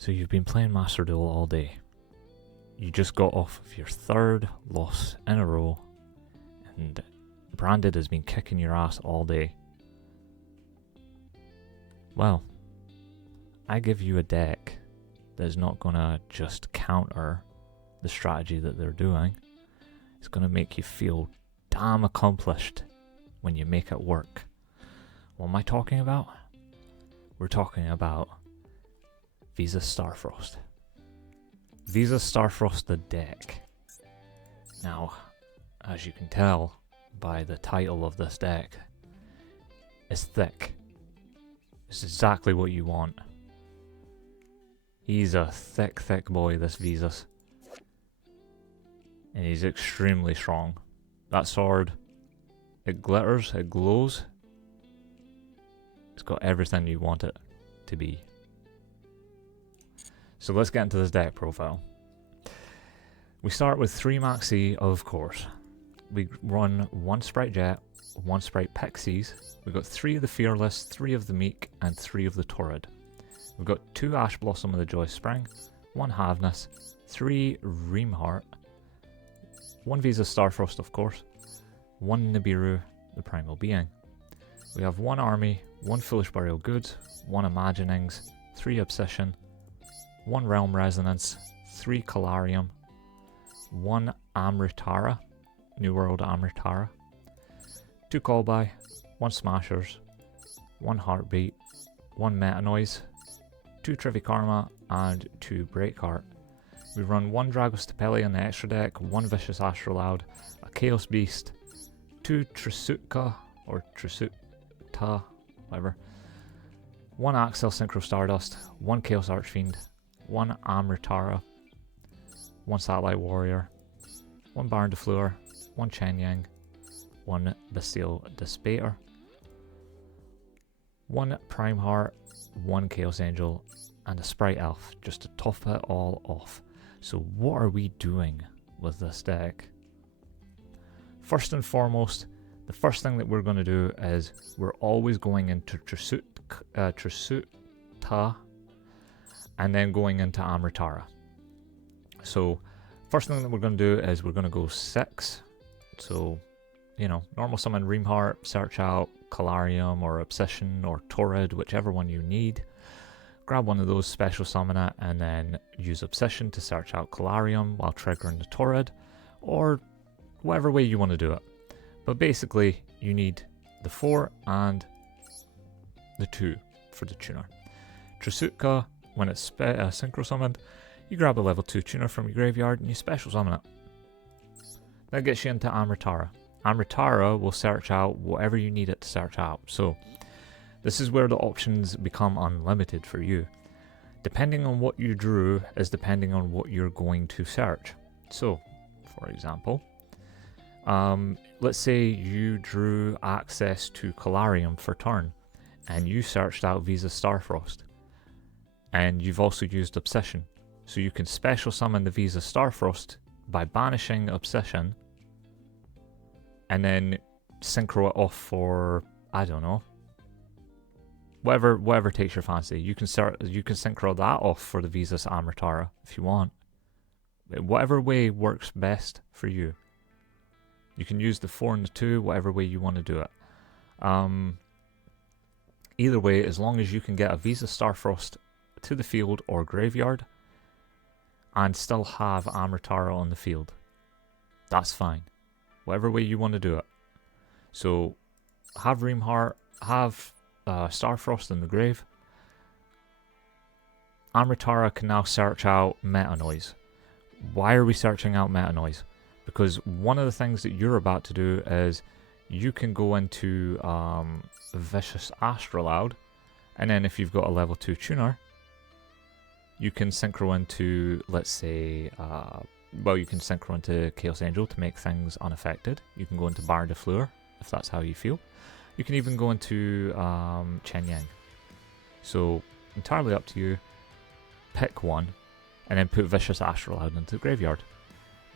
So you've been playing Master Duel all day. You just got off of your third loss in a row, and Branded has been kicking your ass all day. Well, I give you a deck that is not going to just counter the strategy that they're doing. It's going to make you feel damn accomplished when you make it work. What am I talking about? We're talking about Visa Starfrost. Visa Starfrost the deck. Now, as you can tell by the title of this deck, it's thick. It's exactly what you want. He's a thick boy, this Visas. And he's extremely strong. That sword, it glitters, it glows. It's got everything you want it to be. So let's get into this deck profile. We start with 3 Maxi, of course. We run 1 Sprite Jet, 1 Sprite Pixies. We've got 3 of the Fearless, 3 of the Meek, and 3 of the Torrid. We've got 2 Ash Blossom of the Joy Spring, 1 Havness, 3 Reamheart, 1 Visa Starfrost, of course, 1 Nibiru, the Primal Being. We have 1 Army, 1 Foolish Burial Goods, 1 Imaginings, 3 Obsession, 1 Realm Resonance, 3 Calarium, 1 Amritara, New World Amritara, 2 Callby, 1 Smashers, 1 Heartbeat, 1 Meta Noise, 2 Trivikarma, and 2 Breakheart. We run 1 Dragostapeli in the extra deck, 1 Vicious Astrolaud, a Chaos Beast, 2 Trisutka, or Trisukta, whatever, 1 Axel Synchro Stardust, 1 Chaos Archfiend, 1 Amritara, 1 Satellite Warrior, 1 Baron de Fleur, 1 Chen Yang, 1 Bastille Despater, 1 Prime Heart, 1 Chaos Angel, and a Sprite Elf, just to top it all off. So what are we doing with this deck? First and foremost, the first thing that we're going to do is we're always going into Trisukta and then going into Amritara. So first thing that we're going to do is we're going to go 6. So, you know, normal summon Reamheart, search out Calarium or Obsession or Torrid, whichever one you need. Grab one of those, special summon it, and then use Obsession to search out Calarium while triggering the Torrid, or whatever way you want to do it. But basically, you need the 4 and the 2 for the tuner. Trisutka, when it's synchro summoned, you grab a level 2 tuner from your graveyard and you special summon it. That gets you into Amritara. Amritara will search out whatever you need it to search out. So this is where the options become unlimited for you. Depending on what you drew is depending on what you're going to search. So, for example, let's say you drew access to Calarium for turn and you searched out Visa Starfrost. And you've also used Obsession. So you can special summon the Visa Starfrost by banishing Obsession and then synchro it off for, I don't know, whatever takes your fancy. You can synchro that off for the Visas Amritara if you want. Whatever way works best for you. You can use the 4 and the 2, whatever way you want to do it. Either way, as long as you can get a Visa Starfrost to the field or graveyard and still have Amritara on the field, that's fine. Whatever way you want to do it. So have Reamheart, have Starfrost in the grave. Amritara can now search out Meta Noise. Why are we searching out Meta Noise? Because one of the things that you're about to do is you can go into Vicious Astrolaud, and then if you've got a level 2 tuner, you can synchro into, let's say, you can synchro into Chaos Angel to make things unaffected. You can go into Baron de Fleur, if that's how you feel. You can even go into Chen Yang. So, entirely up to you. Pick one, and then put Vicious Astrolaud into the graveyard.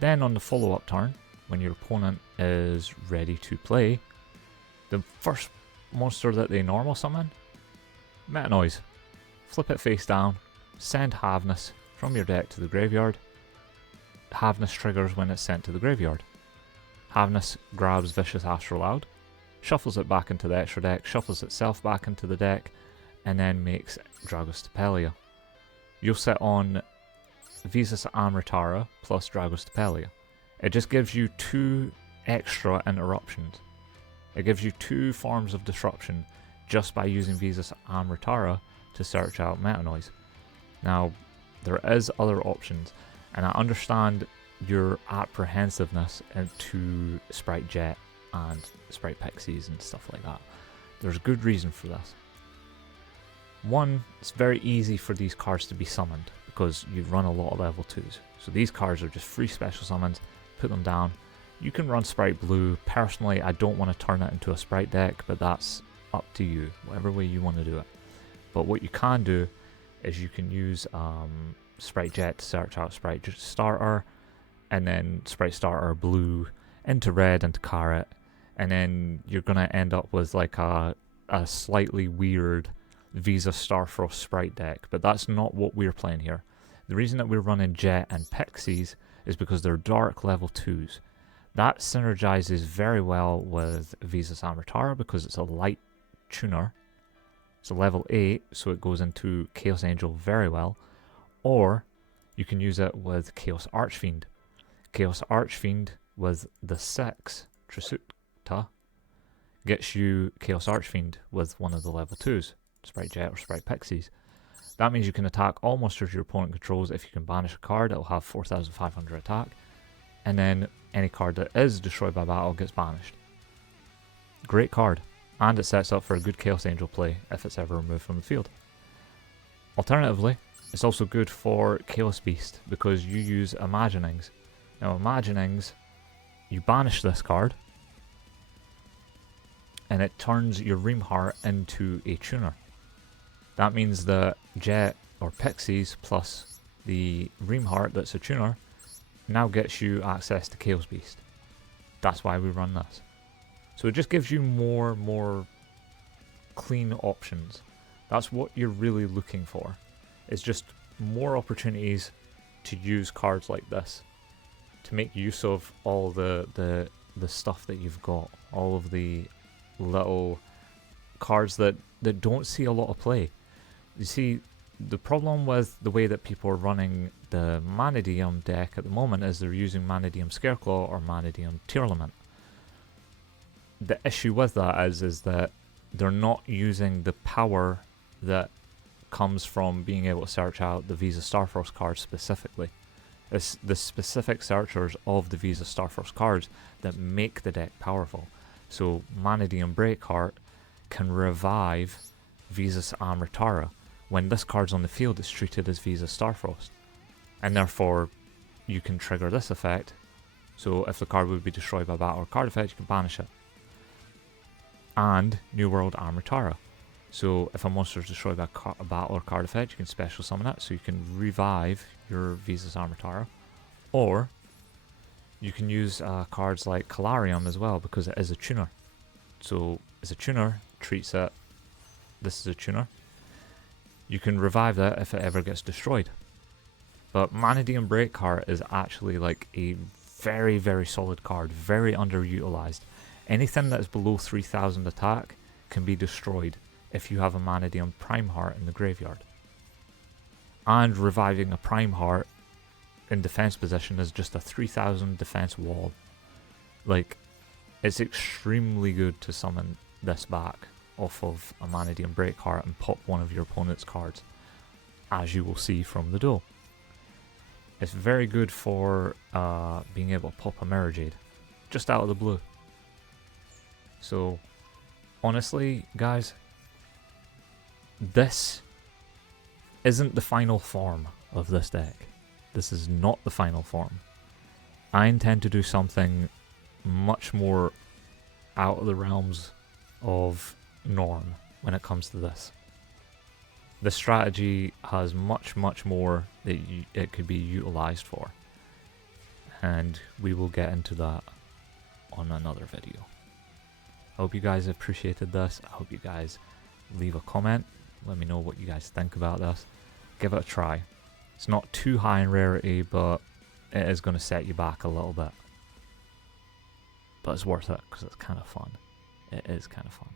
Then on the follow-up turn, when your opponent is ready to play, the first monster that they normal summon, Meta Noise. Flip it face down, send Haveness from your deck to the graveyard. Haveness triggers when it's sent to the graveyard. Haveness grabs Vicious Astrolabe, shuffles it back into the extra deck, shuffles itself back into the deck, and then makes Dragostapelia. You'll sit on Visas Amritara plus Dragostapelia. It just gives you 2 extra interruptions. It gives you 2 forms of disruption just by using Visas Amritara to search out Meta Noise. Now, there is other options, and I understand your apprehensiveness into Sprite Jet and Sprite Pixies and stuff like that. There's a good reason for this. One, it's very easy for these cards to be summoned because you run a lot of level 2s. So these cards are just free special summons, put them down. You can run Sprite Blue. Personally, I don't want to turn it into a Sprite deck, but that's up to you, whatever way you want to do it. But what you can do is you can use Sprite Jet to search out Sprite Starter, and then Sprite Starter Blue into red into Carrot, and then you're going to end up with like a slightly weird Visa Starfrost Sprite deck, but that's not what we're playing here. The reason that we're running Jet and Pixies is because they're dark level 2s. That synergizes very well with Visas Amritara because it's a light tuner. It's a level 8, so it goes into Chaos Angel very well. Or you can use it with Chaos Archfiend. Chaos Archfiend with the 6 Trisukta gets you Chaos Archfiend with one of the level 2s, Sprite Jet or Sprite Pixies. That means you can attack all monsters your opponent controls. If you can banish a card, it will have 4,500 attack. And then any card that is destroyed by battle gets banished. Great card. And it sets up for a good Chaos Angel play if it's ever removed from the field. Alternatively, it's also good for Chaos Beast because you use Imaginings. Now Imaginings, you banish this card and it turns your Reamheart into a tuner. That means that Jet or Pixies plus the Reamheart that's a tuner now gets you access to Chaos Beast. That's why we run this. So it just gives you more clean options. That's what you're really looking for. It's just more opportunities to use cards like this, to make use of all the stuff that you've got, all of the little cards that don't see a lot of play. You see, the problem with the way that people are running the Mannadium deck at the moment is they're using Mannadium Scareclaw or Mannadium Tearlament. The issue with that is that they're not using the power that comes from being able to search out the Visa Starfrost cards specifically. It's the specific searchers of the Visa Starfrost cards that make the deck powerful. So Mannadium Breakheart can revive Visas Amritara. When this card's on the field, it's treated as Visa Starfrost. And therefore, you can trigger this effect. So if the card would be destroyed by battle or card effect, you can banish it. And New World Amritara. So if a monster is destroyed by a battle or card effect, you can special summon it, so you can revive your Visas Amritara. Or you can use cards like Calarium as well, because it is a tuner. So as a tuner, treats it, this is a tuner. You can revive that if it ever gets destroyed. But Mannadium Breakheart is actually like a very, very solid card, very underutilized. Anything that is below 3,000 attack can be destroyed if you have a Mannadium Prime Heart in the graveyard. And reviving a Prime Heart in defense position is just a 3,000 defense wall. Like, it's extremely good to summon this back off of a Mannadium Breakheart and pop one of your opponent's cards, as you will see from the duel. It's very good for being able to pop a Mirror Jade, just out of the blue. So, honestly, guys, this isn't the final form of this deck. This is not the final form. I intend to do something much more out of the realms of norm when it comes to this. The strategy has much more that it could be utilized for, and we will get into that on another video. I hope you guys appreciated this. I hope you guys leave a comment, let me know what you guys think about this. give it a try. It's not too high in rarity, but it is going to set you back a little bit. But it's worth it because it's kind of fun. It is kind of fun.